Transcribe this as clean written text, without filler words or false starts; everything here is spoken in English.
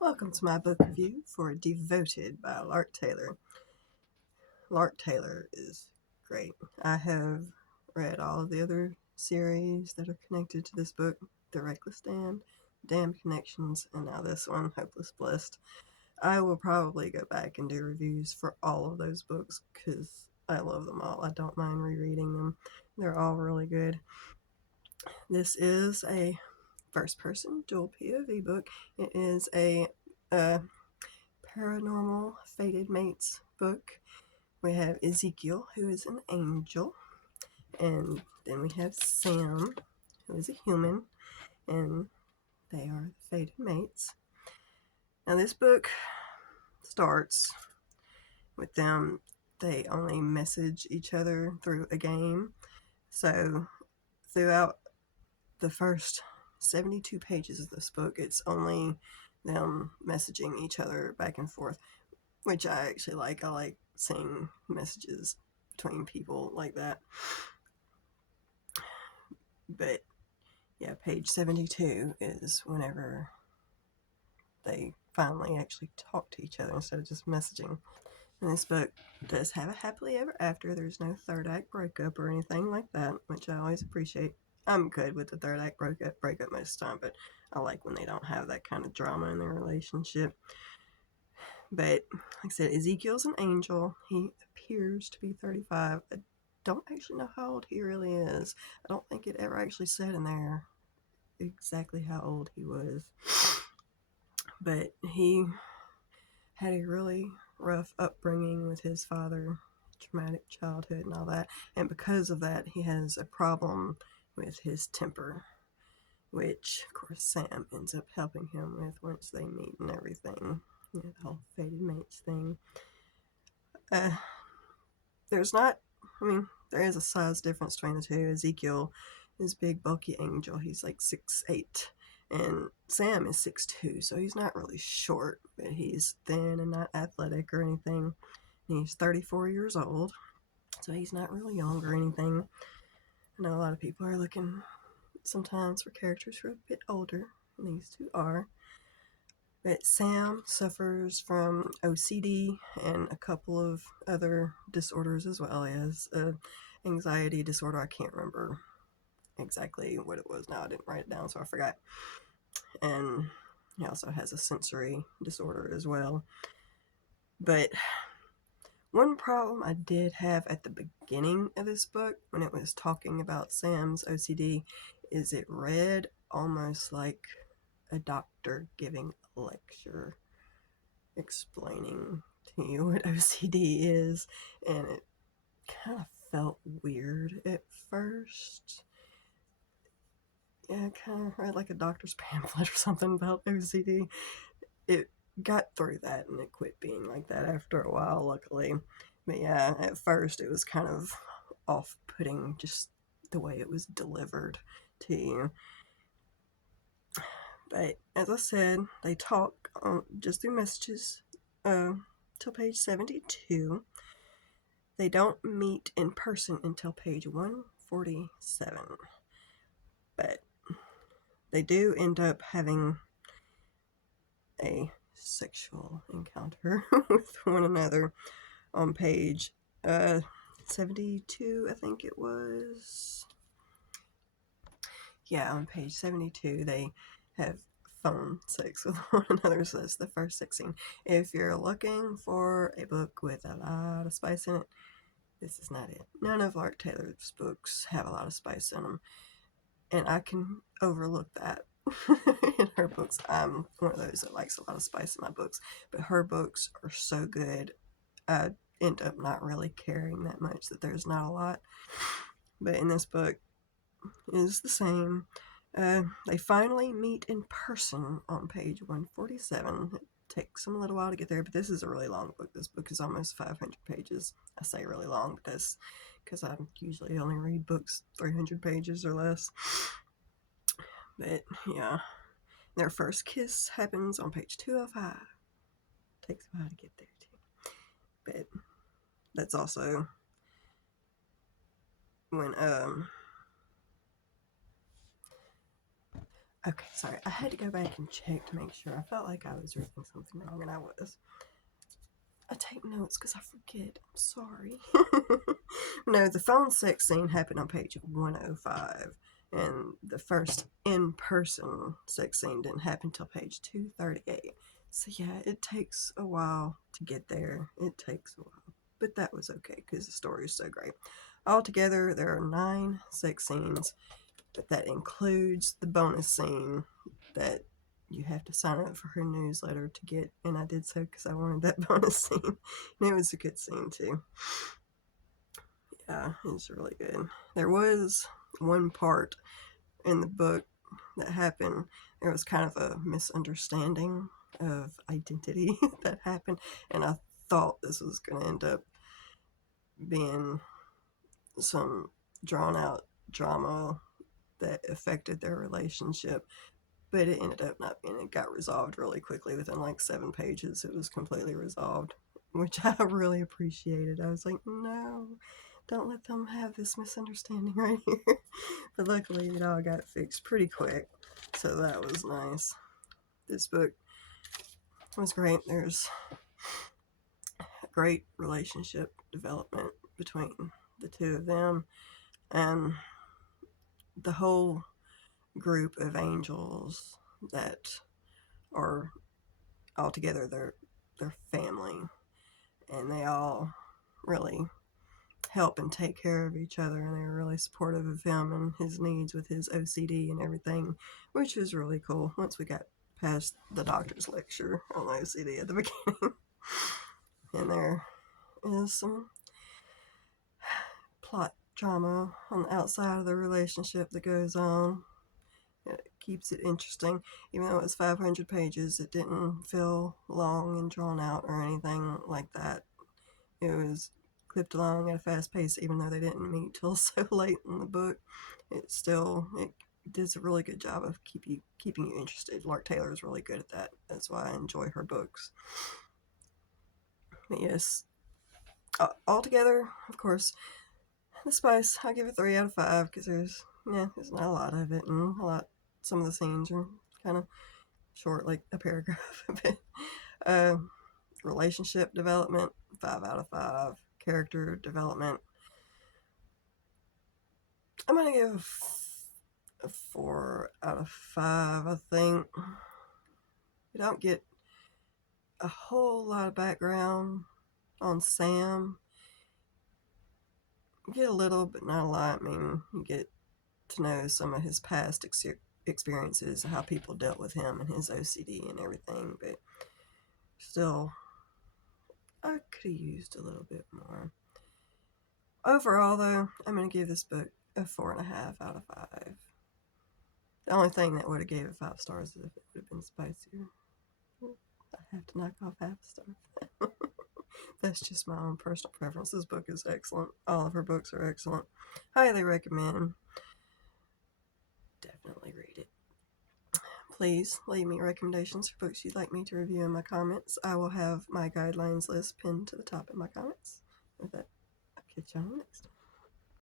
Welcome to my book review for Devoted by Lark Taylor. Lark Taylor is great. I have read all of the other series that are connected to this book: The Reckless Damned, Damned Connections, and now this one, Hopeless Blessed. I will probably go back and do reviews for all of those books because I love them all. I don't mind rereading them. They're all really good. This is a first-person dual POV book. It is a Paranormal Fated Mates book. We have Ezekiel, who is an angel, and then we have Sam, who is a human, and they are the fated mates. Now, this book starts with them, they only message each other through a game. So, throughout the first 72 pages of this book, it's only them messaging each other back and forth, which I actually like. I like seeing messages between people like that. But yeah, page 72 is whenever they finally actually talk to each other instead of just messaging. And this book does have a happily ever after. There's no third act breakup or anything like that, which I always appreciate. I'm good with the third act breakup most of the time, but I like when they don't have that kind of drama in their relationship. But like I said, Ezekiel's an angel. He appears to be 35. I don't actually know how old he really is. I don't think it ever actually said in there exactly how old he was. But he had a really rough upbringing with his father, traumatic childhood and all that. And because of that, he has a problem with his temper, which, of course, Sam ends up helping him with once they meet and everything. You know, the whole fated mates thing. There's not, I mean, there is a size difference between the two. Ezekiel is big, bulky angel. He's like 6'8", and Sam is 6'2", so he's not really short, but he's thin and not athletic or anything. He's 34 years old, so he's not really young or anything. I know a lot of people are looking sometimes for characters who are a bit older, and these two are. But Sam suffers from OCD and a couple of other disorders as well as anxiety disorder. I can't remember exactly what it was now. I didn't write it down, so I forgot. And he also has a sensory disorder as well. But one problem I did have at the beginning of this book, when it was talking about Sam's OCD, is it read almost like a doctor giving a lecture explaining to you what OCD is, and it kind of felt weird at first. Yeah, kind of read like a doctor's pamphlet or something about OCD. It got through that and it quit being like that after a while, luckily. But yeah, at first it was kind of off-putting, just the way it was delivered to you. But as I said, they talk just through messages till page 72. They don't meet in person until page 147. But they do end up having a sexual encounter with one another on page 72, I think it was. Yeah, on page 72, they have phone sex with one another, so that's the first sex scene. If you're looking for a book with a lot of spice in it, this is not it. None of Lark Taylor's books have a lot of spice in them, and I can overlook that in her books. I'm one of those that likes a lot of spice in my books, but her books are so good, I end up not really caring that much that there's not a lot. But in this book, is the same. They finally meet in person on page 147. It takes them a little while to get there, but this is a really long book. This book is almost 500 pages. I say really long because I usually only read books 300 pages or less. But yeah, their first kiss happens on page 205. Takes a while to get there too. But that's also when Okay, sorry. I had to go back and check to make sure. I felt like I was reading something wrong, and I was. I take notes because I forget. I'm sorry. No, the phone sex scene happened on page 105, and the first in person sex scene didn't happen until page 238. So, yeah, it takes a while to get there. It takes a while. But that was okay because the story is so great. Altogether, there are 9 sex scenes, but that includes the bonus scene that you have to sign up for her newsletter to get, and I did so because I wanted that bonus scene, and it was a good scene too. Yeah, it's really good. There was one part in the book that happened. There was kind of a misunderstanding of identity that happened, and I thought this was going to end up being some drawn out drama that affected their relationship, but it ended up not being. It got resolved really quickly within like 7 pages. It was completely resolved, which I really appreciated. I was like, no, don't let them have this misunderstanding right here. But luckily, it all got fixed pretty quick, so that was nice. This book was great. There's a great relationship development between the two of them, and the whole group of angels that are all together. They're family, and they all really help and take care of each other, and they're really supportive of him and his needs with his OCD and everything, which was really cool once we got past the doctor's lecture on OCD at the beginning. And there is some plot drama on the outside of the relationship that goes on. It keeps it interesting. Even though it was 500 pages, it didn't feel long and drawn out or anything like that. It was clipped along at a fast pace, even though they didn't meet till so late in the book. It does a really good job of keeping you interested. Lark Taylor is really good at that. That's why I enjoy her books. But yes, altogether, of course, the spice I give it 3 out of 5 because there's not a lot of it, and some of the scenes are kind of short, like a paragraph. But uh, relationship development, 5 out of 5. Character development, I'm gonna give a 4 out of 5. I think we don't get a whole lot of background on Sam. You get a little, but not a lot. I mean, you get to know some of his past experiences, how people dealt with him and his OCD and everything, but still, I could have used a little bit more. Overall, though, I'm going to give this book a 4.5 out of 5. The only thing that would have gave it 5 stars is if it would have been spicier. I have to knock off half a star. That's just my own personal preference. This book is excellent. All of her books are excellent. Highly recommend. Definitely read it. Please leave me recommendations for books you'd like me to review in my comments. I will have my guidelines list pinned to the top of my comments. With that, I'll catch y'all next time.